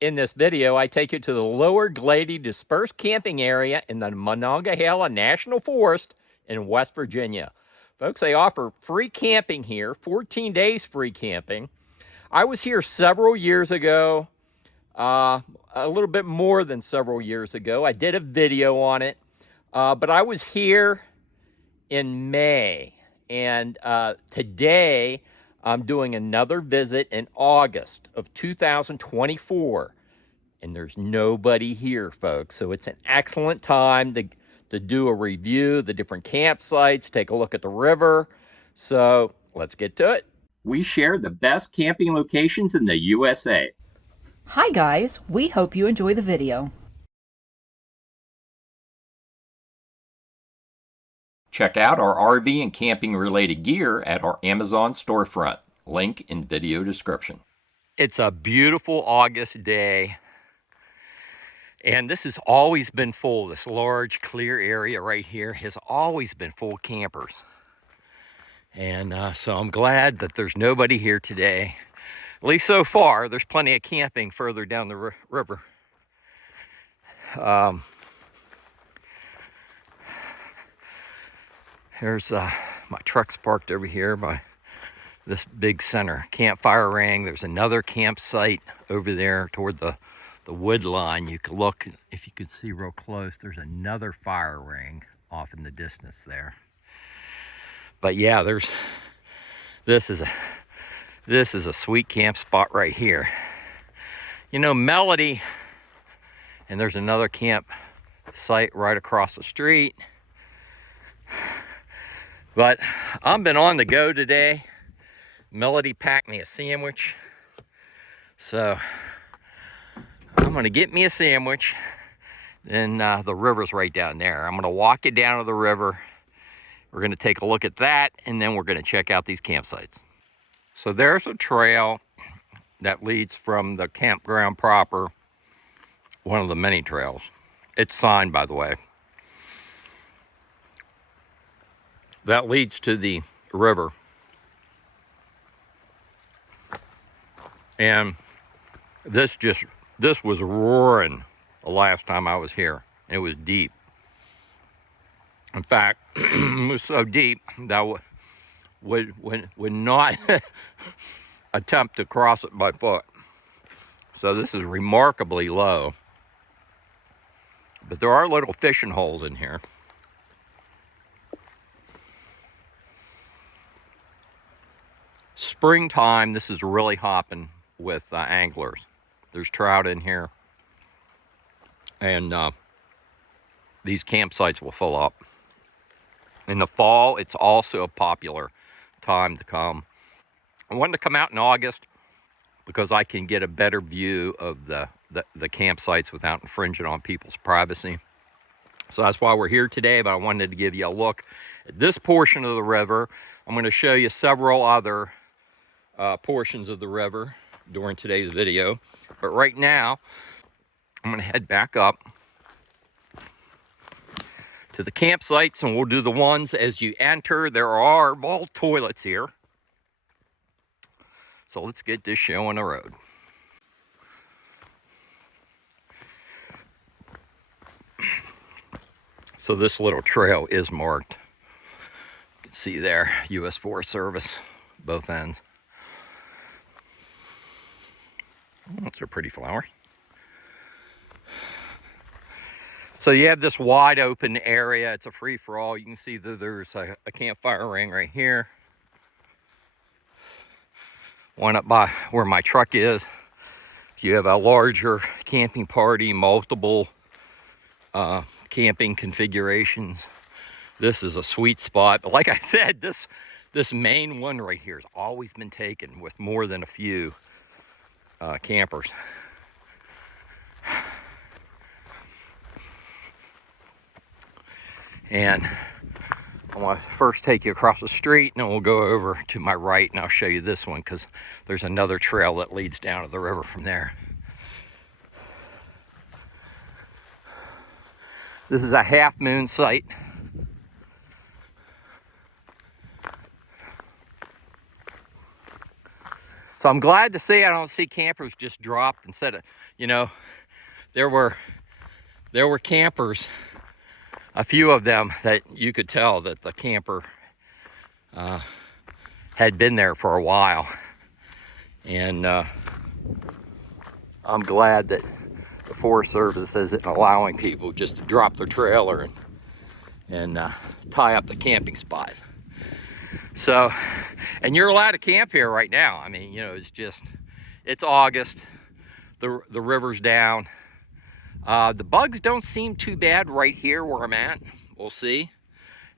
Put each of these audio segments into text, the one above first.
In this video, I take you to the lower Glady Dispersed camping area in the Monongahela National Forest in West Virginia. Folks, they offer free camping here, 14 days free camping. I was here several years ago, a little bit more than several years ago. I did a video on it, but I was here in May, and today I'm doing another visit in August of 2024. And there's nobody here, folks. So it's an excellent time to do a review, the different campsites, take a look at the river. So let's get to it. We share the best camping locations in the USA. Hi guys, we hope you enjoy the video. Check out our RV and camping related gear at our Amazon storefront. Link in video description. It's a beautiful August day. And this has always been full. This large clear area right here has always been full of campers. And so I'm glad that there's nobody here today. At least so far. There's plenty of camping further down the river. Here's my truck's parked over here by this big center campfire ring. There's another campsite over there toward the wood line. You can look, if you could see real close, there's another fire ring off in the distance there. But yeah, this is a sweet camp spot right here. You know, Melody, and there's another camp site right across the street. But I've been on the go today. Melody packed me a sandwich. So I'm gonna get me a sandwich. And the river's right down there. I'm gonna walk it down to the river. We're gonna take a look at that, and then we're gonna check out these campsites. So there's a trail that leads from the campground proper, one of the many trails. It's signed, by the way. That leads to the river. And this was roaring the last time I was here. It was deep. In fact, it was so deep that I would not attempt to cross it by foot. So this is remarkably low. But there are little fishing holes in here. Springtime, this is really hopping with anglers. There's trout in here. And these campsites will fill up. In the fall, it's also a popular time to come. I wanted to come out in August because I can get a better view of the campsites without infringing on people's privacy. So that's why we're here today, but I wanted to give you a look at this portion of the river. I'm going to show you several other portions of the river during today's video. But right now, I'm going to head back up to the campsites, and we'll do the ones as you enter. There are all toilets here. So let's get this show on the road. So this little trail is marked. You can see there, U.S. Forest Service, both ends. Those are pretty flowers. So you have this wide open area. It's a free-for-all. You can see that there's a campfire ring right here. One up by where my truck is. If you have a larger camping party, multiple camping configurations, this is a sweet spot. But like I said, this main one right here has always been taken with more than a few campers. And I want to first take you across the street, and then we'll go over to my right, and I'll show you this one because there's another trail that leads down to the river from there. This is a half moon site. So I'm glad to see I don't see campers just dropped instead of, you know, there were campers, a few of them that you could tell that the camper had been there for a while. And I'm glad that the Forest Service isn't allowing people just to drop their trailer and tie up the camping spot. So, and you're allowed to camp here right now. I mean, you know, it's August, the river's down. The bugs don't seem too bad right here where I'm at. We'll see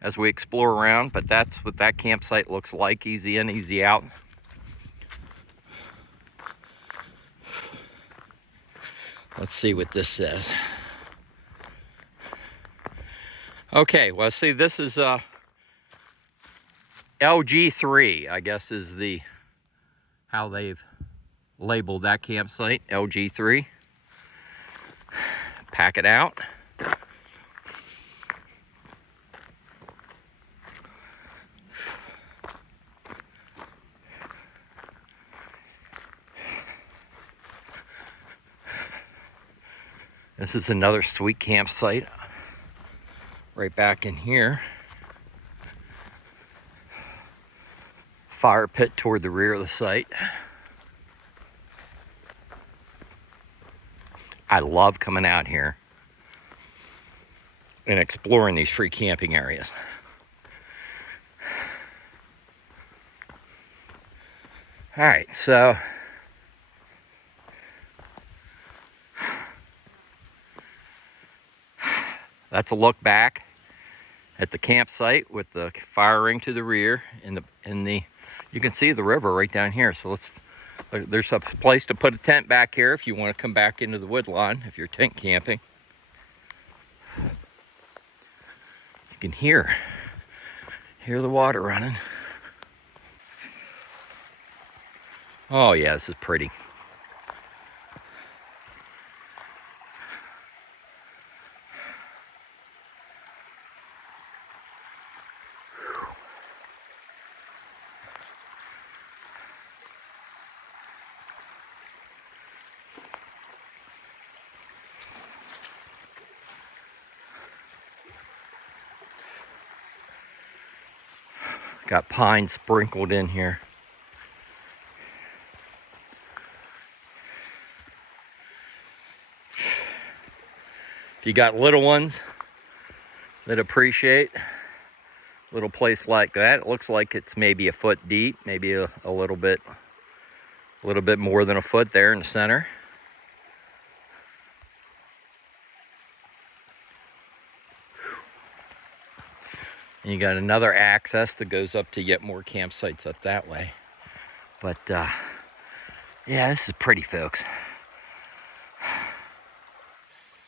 as we explore around, but that's what that campsite looks like. Easy in, easy out. Let's see what this says. Okay, well, see, this is LG3, I guess is how they've labeled that campsite, LG3. Pack it out. This is another sweet campsite right back in here. Fire pit toward the rear of the site. I love coming out here and exploring these free camping areas. All right, so that's a look back at the campsite with the fire ring to the rear and you can see the river right down here. So there's a place to put a tent back here if you want to come back into the woodlawn if you're tent camping. You can hear the water running. Oh yeah, this is pretty. Got pine sprinkled in here. If you got little ones that appreciate a little place like that, it looks like it's maybe a foot deep, maybe a little bit more than a foot there in the center. And you got another access that goes up to yet more campsites up that way. But yeah, this is pretty, folks.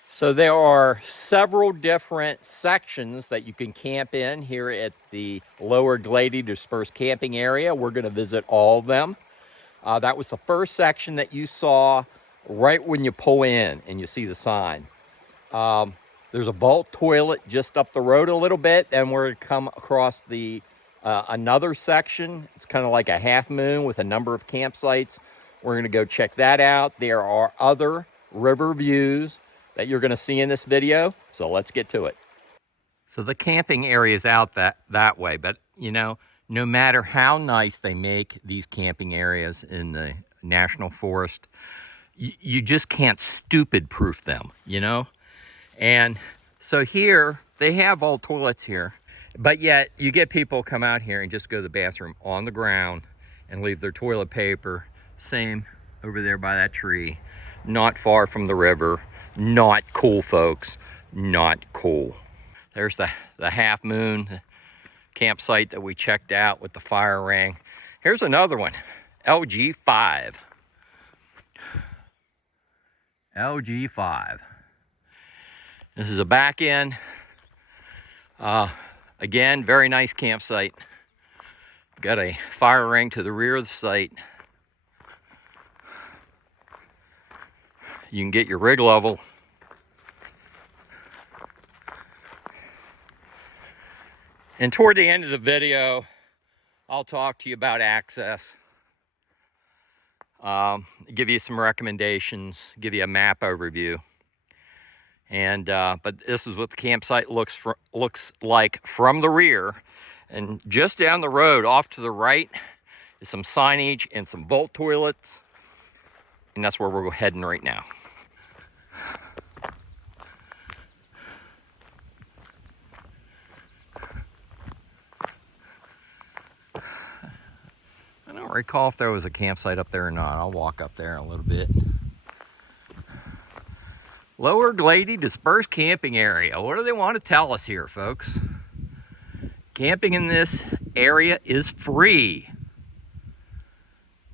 So there are several different sections that you can camp in here at the lower Glady Dispersed camping area. We're going to visit all of them. That was the first section that you saw right when you pull in and you see the sign. There's a vault toilet just up the road a little bit, and we're going to come across another section. It's kind of like a half moon with a number of campsites. We're going to go check that out. There are other river views that you're going to see in this video, so let's get to it. So the camping area is out that way, but you know, no matter how nice they make these camping areas in the National Forest, you just can't stupid proof them, you know? And so here, they have all toilets here, but yet you get people come out here and just go to the bathroom on the ground and leave their toilet paper. Same over there by that tree, not far from the river. Not cool, folks, not cool. There's the half moon campsite that we checked out with the fire ring. Here's another one, LG5. LG5. This is a back end. Again, very nice campsite. Got a fire ring to the rear of the site. You can get your rig level. And toward the end of the video, I'll talk to you about access. give you some recommendations, give you a map overview. And but this is what the campsite looks like from the rear. And just down the road, off to the right, is some signage and some vault toilets. And that's where we're heading right now. I don't recall if there was a campsite up there or not. I'll walk up there a little bit. Lower Glady Dispersed camping area. What do they want to tell us here, folks? Camping in this area is free.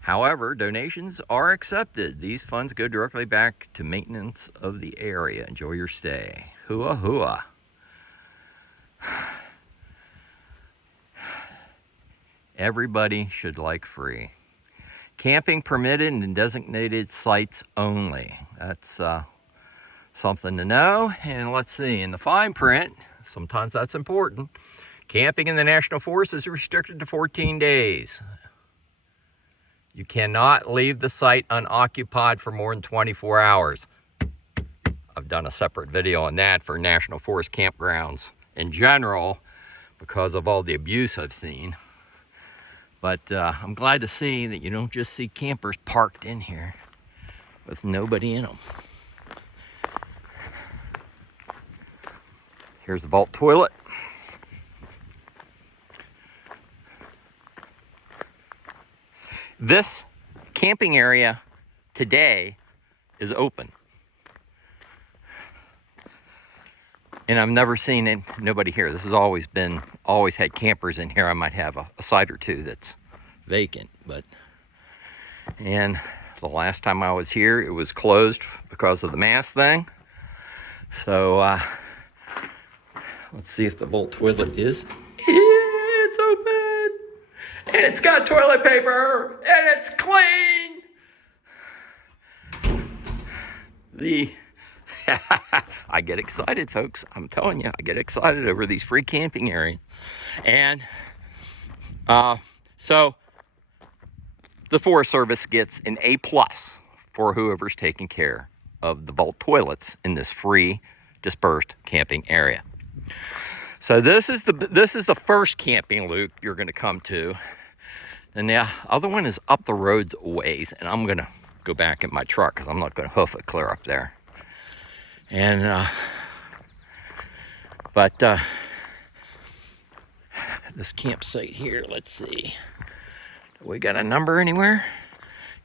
However, donations are accepted. These funds go directly back to maintenance of the area. Enjoy your stay. Hua hua. Everybody should like free. Camping permitted in designated sites only. That's something to know. And let's see, in the fine print, sometimes that's important. Camping in the National Forest is restricted to 14 days. You cannot leave the site unoccupied for more than 24 hours. I've done a separate video on that for National Forest campgrounds in general because of all the abuse I've seen. But I'm glad to see that you don't just see campers parked in here with nobody in them. Here's the vault toilet. This camping area today is open. And I've never seen nobody here. This has always had campers in here. I might have a site or two that's vacant, and the last time I was here, it was closed because of the mask thing. So let's see if the vault toilet is. It's open, and it's got toilet paper, and it's clean. I get excited, folks. I'm telling you, I get excited over these free camping areas. And so the Forest Service gets an A+ for whoever's taking care of the vault toilets in this free dispersed camping area. So this is the first camping loop you're going to come to. And the other one is up the roads a ways, and I'm going to go back in my truck because I'm not going to hoof it clear up there. And this campsite here, let's see, we got a number anywhere?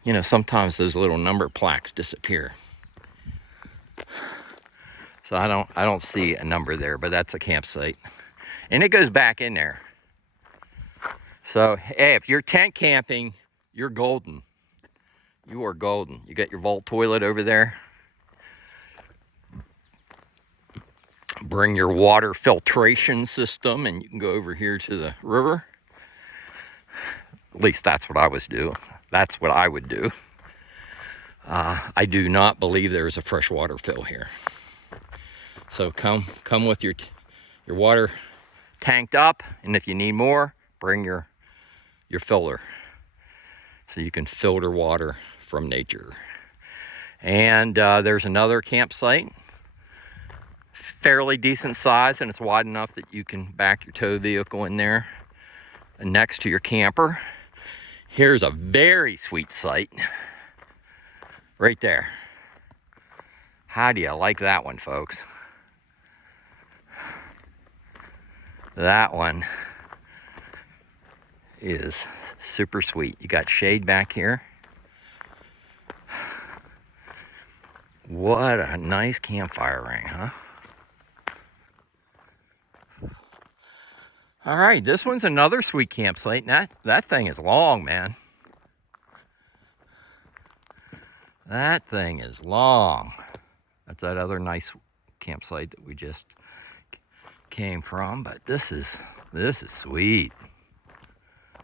You know, sometimes those little number plaques disappear, so I don't see a number there, but that's a campsite, and it goes back in there. So hey, if you're tent camping, you're golden. You are golden. You got your vault toilet over there. Bring your water filtration system, and you can go over here to the river. At least that's what I was doing. That's what I would do. I do not believe there is a freshwater fill here. So come with your water tanked up, and if you need more, bring your filter so you can filter water from nature. And there's another campsite, fairly decent size, and it's wide enough that you can back your tow vehicle in there next to your camper. Here's a very sweet site right there. How do you like that one, folks? That one is super sweet. You got shade back here. What a nice campfire ring, huh? All right, this one's another sweet campsite. That thing is long, man. That thing is long. That's that other nice campsite that we just came from, but this is sweet.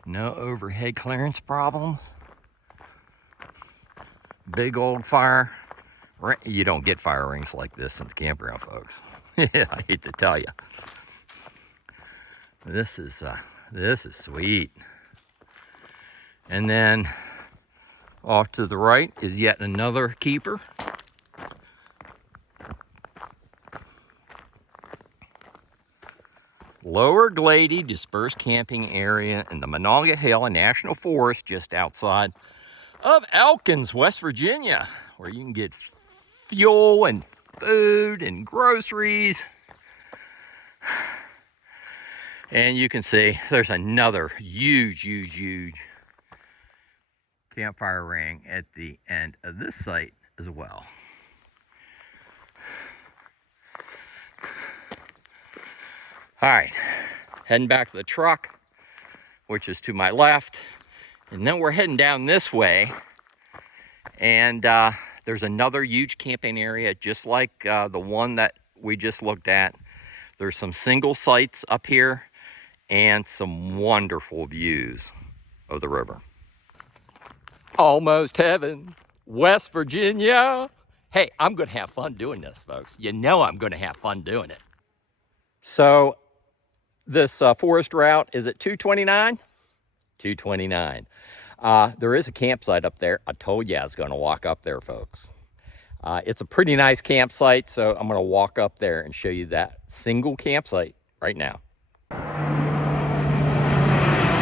No overhead clearance problems. Big old fire. You don't get fire rings like this in the campground, folks. I hate to tell you. This is sweet. And then Off to the right is yet another keeper. Lower Glady Dispersed Camping Area in the Monongahela National Forest just outside of Elkins, West Virginia, where you can get fuel and food and groceries. And you can see there's another huge campfire ring at the end of this site as well. All right, heading back to the truck, which is to my left. And then we're heading down this way. And there's another huge camping area, just like the one that we just looked at. There's some single sites up here and some wonderful views of the river. Almost heaven, West Virginia. Hey, I'm gonna have fun doing this, folks. You know I'm gonna have fun doing it. So this forest route is at 229? 229. There is a campsite up there. I told you I was gonna walk up there, folks. It's a pretty nice campsite, so I'm gonna walk up there and show you that single campsite right now.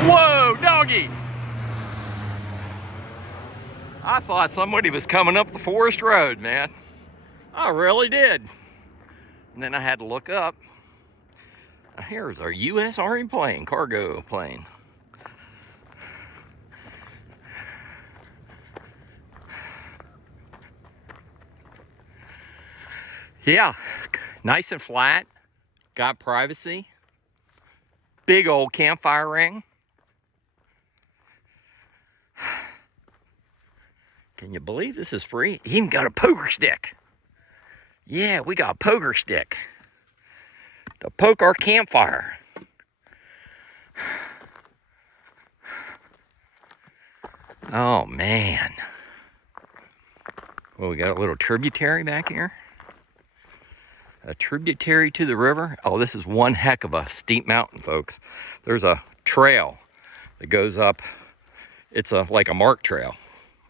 Whoa, doggy! I thought somebody was coming up the forest road, man. I really did. And then I had to look up. Here's our U.S. Army plane, cargo plane. Yeah, nice and flat. Got privacy. Big old campfire ring. Can you believe this is free? Even got a poker stick. Yeah, we got a poker stick to poke our campfire. Oh, man. Well, we got a little tributary back here. A tributary to the river. Oh, this is one heck of a steep mountain, folks. There's a trail that goes up. It's like a mark trail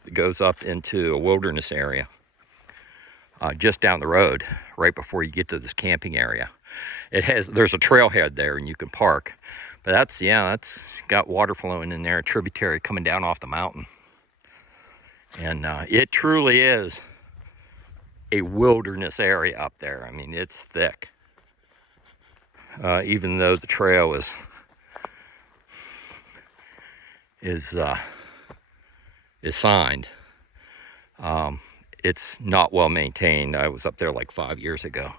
that goes up into a wilderness area just down the road, right before you get to this camping area. There's a trailhead there and you can park. But that's got water flowing in there, a tributary coming down off the mountain. And it truly is a wilderness area up there. I mean, it's thick. Even though the trail is signed, it's not well maintained. I was up there like 5 years ago,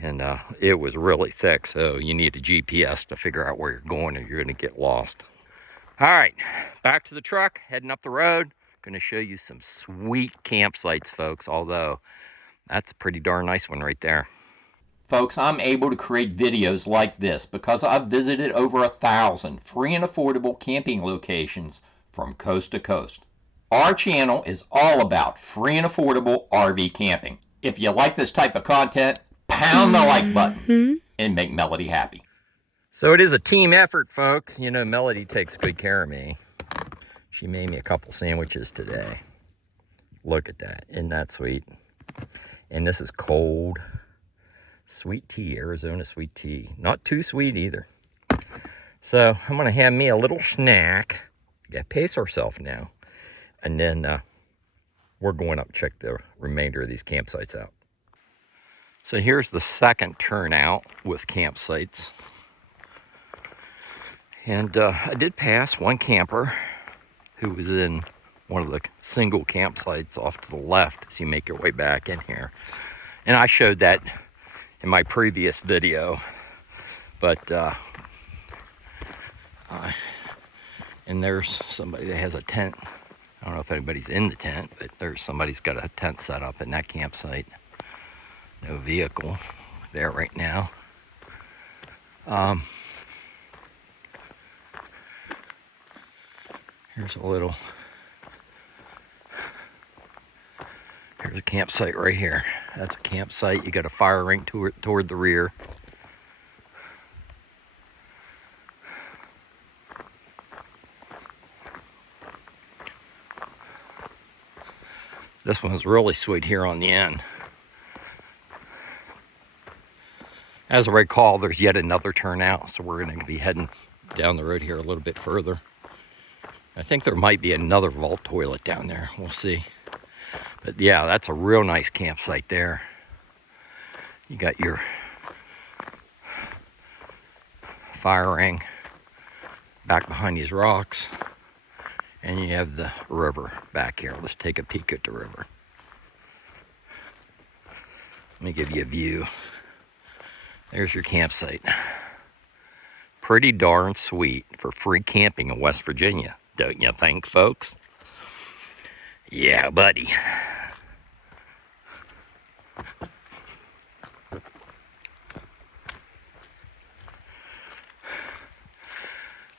and it was really thick, so you need a GPS to figure out where you're going or you're going to get lost. All right, back to the truck, heading up the road. Going to show you some sweet campsites, folks, although that's a pretty darn nice one right there. Folks, I'm able to create videos like this because I've visited over 1,000 free and affordable camping locations from coast to coast. Our channel is all about free and affordable RV camping. If you like this type of content, pound the like button and make Melody happy. So it is a team effort, folks. You know, Melody takes good care of me. She made me a couple sandwiches today. Look at that. Isn't that sweet? And this is cold. Sweet tea, Arizona sweet tea. Not too sweet either. So I'm going to have me a little snack. We got to pace ourselves now. And then we're going up to check the remainder of these campsites out. So here's the second turnout with campsites. And I did pass one camper who was in one of the single campsites off to the left as you make your way back in here. And I showed that in my previous video, but and there's somebody that has a tent. I don't know if anybody's in the tent, but somebody's got a tent set up in that campsite. No vehicle there right now. Here's a campsite right here. That's a campsite. You got a fire ring toward the rear. This one's really sweet here on the end. As I recall, there's yet another turnout, so we're going to be heading down the road here a little bit further. I think there might be another vault toilet down there. We'll see. But yeah, that's a real nice campsite there. You got your fire ring back behind these rocks, and you have the river back here. Let's take a peek at the river. Let me give you a view. There's your campsite. Pretty darn sweet for free camping in West Virginia, don't you think, folks? Yeah, buddy.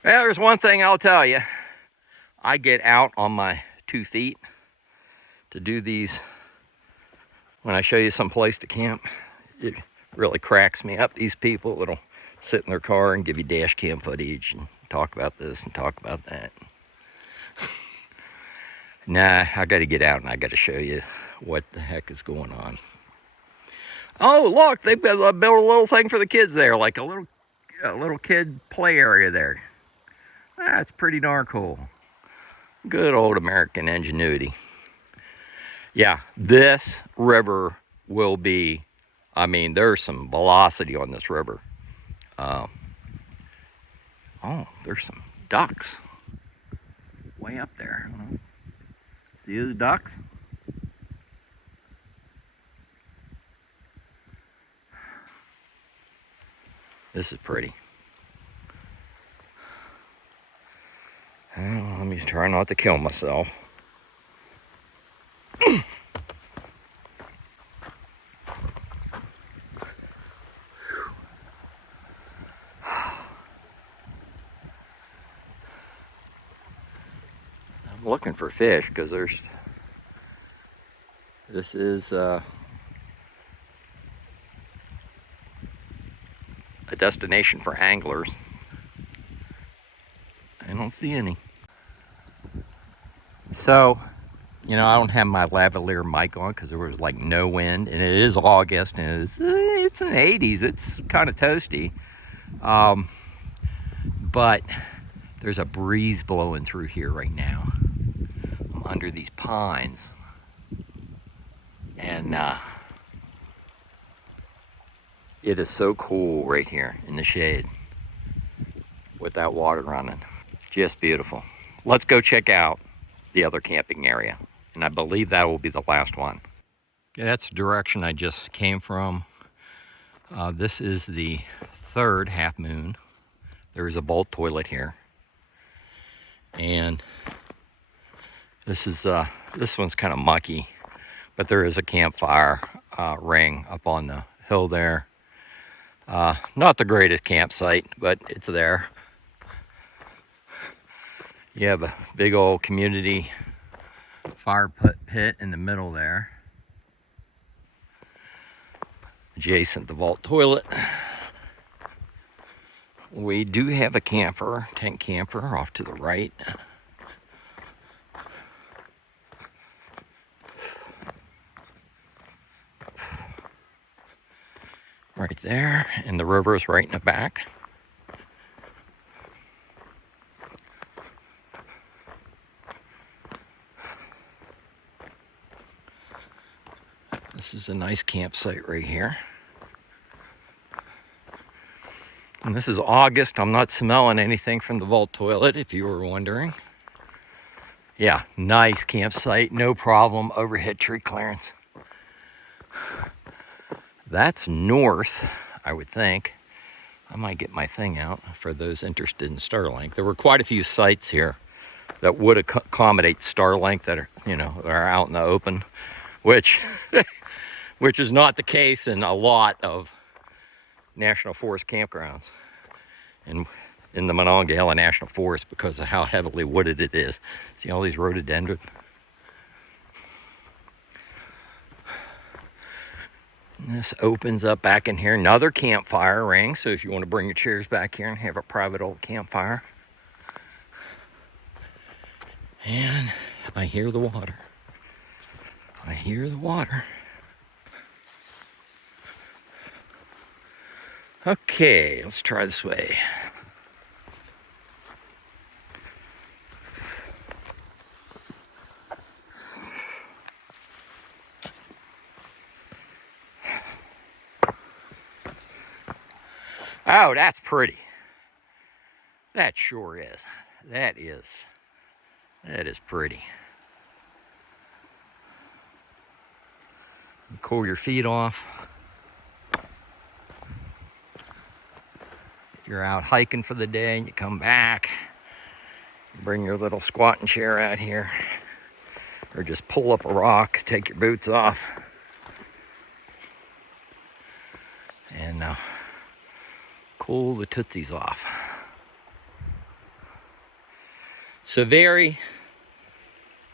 Well, there's one thing I'll tell you. I get out on my 2 feet to do these. When I show you some place to camp, it really cracks me up. These people that'll sit in their car and give you dash cam footage and talk about this and talk about that. Nah, I got to get out and I got to show you what the heck is going on. Oh, look, they've built a little thing for the kids there, like a little kid play area there. That's pretty darn cool. Good old American ingenuity. Yeah, this river will be, I mean, there's some velocity on this river. Oh, there's some ducks way up there. See those ducks? This is pretty. Well, let me try not to kill myself. I'm looking for fish because this is a destination for anglers. I don't see any. So, you know, I don't have my lavalier mic on because there was like no wind, and it is August, and it's in the 80s. It's kind of toasty, but there's a breeze blowing through here right now. I'm under these pines, and it is so cool right here in the shade with that water running. Just beautiful. Let's go check out the other camping area, and I believe that will be the last one. Okay, that's the direction I just came from. This is the third half moon. There is a vault toilet here, and this one's kind of mucky, but there is a campfire ring up on the hill there. Not the greatest campsite, but it's there. You have a big old community fire pit in the middle there, adjacent to the vault toilet. We do have a camper, tent camper, off to the right. Right there, and the river is right in the back. This is a nice campsite right here. And this is August. I'm not smelling anything from the vault toilet, if you were wondering. Yeah, nice campsite, no problem, overhead tree clearance. That's north, I would think. I might get my thing out for those interested in Starlink. There were quite a few sites here that would accommodate Starlink that are, you know, that are out in the open, which is not the case in a lot of National Forest campgrounds in the Monongahela National Forest because of how heavily wooded it is. See all these rhododendron? And this opens up back in here, another campfire ring, so if you want to bring your chairs back here and have a private old campfire. And I hear the water. I hear the water. Okay, let's try this way. Oh, that's pretty. That sure is. That is pretty. You cool your feet off. If you're out hiking for the day and you come back, bring your little squatting chair out here, or just pull up a rock, take your boots off, and cool the tootsies off. So very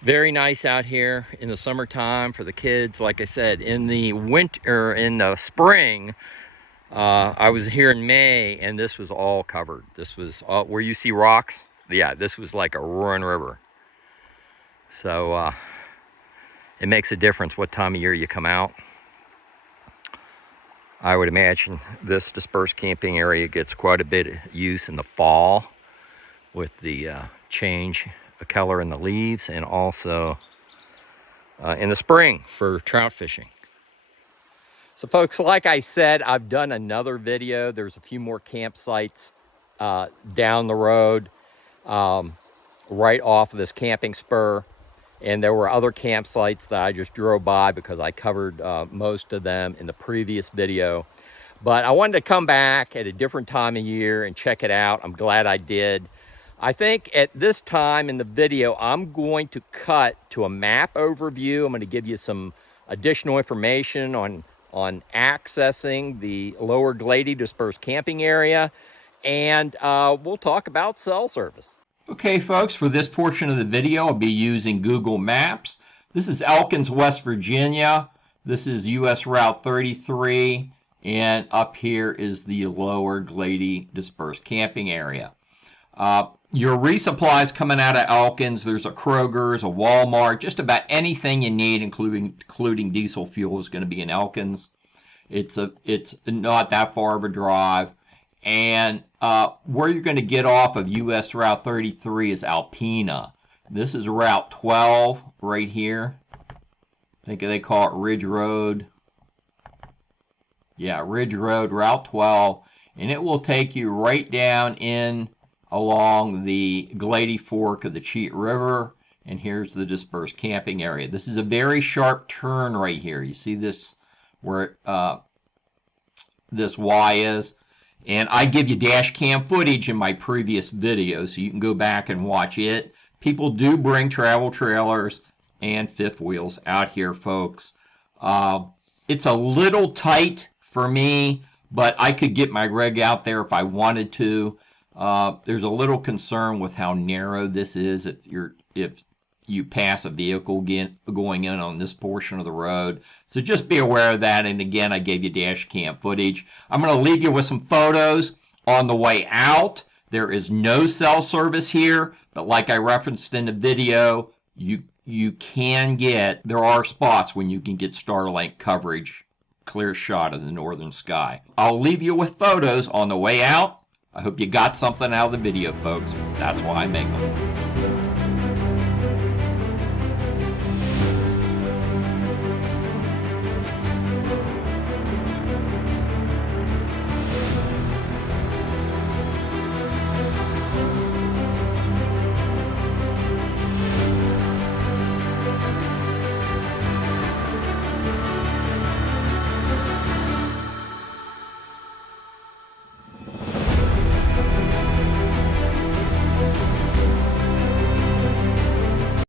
nice out here in the summertime for the kids. Like I said, in the winter, in the spring, I was here in May and this was all covered. This was all, where you see rocks. Yeah, this was like a roaring river. So it makes a difference what time of year you come out. I would imagine this dispersed camping area gets quite a bit of use in the fall with the change of color in the leaves, and also in the spring for trout fishing. So folks, like I said, I've done another video. There's a few more campsites down the road, right off of this camping spur. And there were other campsites that I just drove by because I covered most of them in the previous video. But I wanted to come back at a different time of year and check it out. I'm glad I did. I think at this time in the video, I'm going to cut to a map overview. I'm going to give you some additional information on accessing the lower Glady Dispersed camping area. And we'll talk about cell service. Okay, folks, for this portion of the video, I'll be using Google Maps. This is Elkins, West Virginia. This is US Route 33, and up here is the lower Glady Dispersed camping area. Your resupplies coming out of Elkins, there's a Kroger's, a Walmart, just about anything you need, including diesel fuel, is going to be in Elkins. It's not that far of a drive. And where you're going to get off of US Route 33 is Alpena. This is Route 12 right here. I think they call it Ridge Road. Yeah, Ridge Road, Route 12. And it will take you right down in along the Glady Fork of the Cheat River. And here's the dispersed camping area. This is a very sharp turn right here. You see this where this Y is? And I give you dash cam footage in my previous video, so you can go back and watch it. People do bring travel trailers and fifth wheels out here, folks. It's a little tight for me, but I could get my rig out there if I wanted to. There's a little concern with how narrow this is if you pass a vehicle going in on this portion of the road. So just be aware of that. And again, I gave you dash cam footage. I'm going to leave you with some photos on the way out. There is no cell service here, but like I referenced in the video, you can get, there are spots when you can get Starlink coverage, clear shot of the northern sky. I'll leave you with photos on the way out. I hope you got something out of the video, folks. That's why I make them.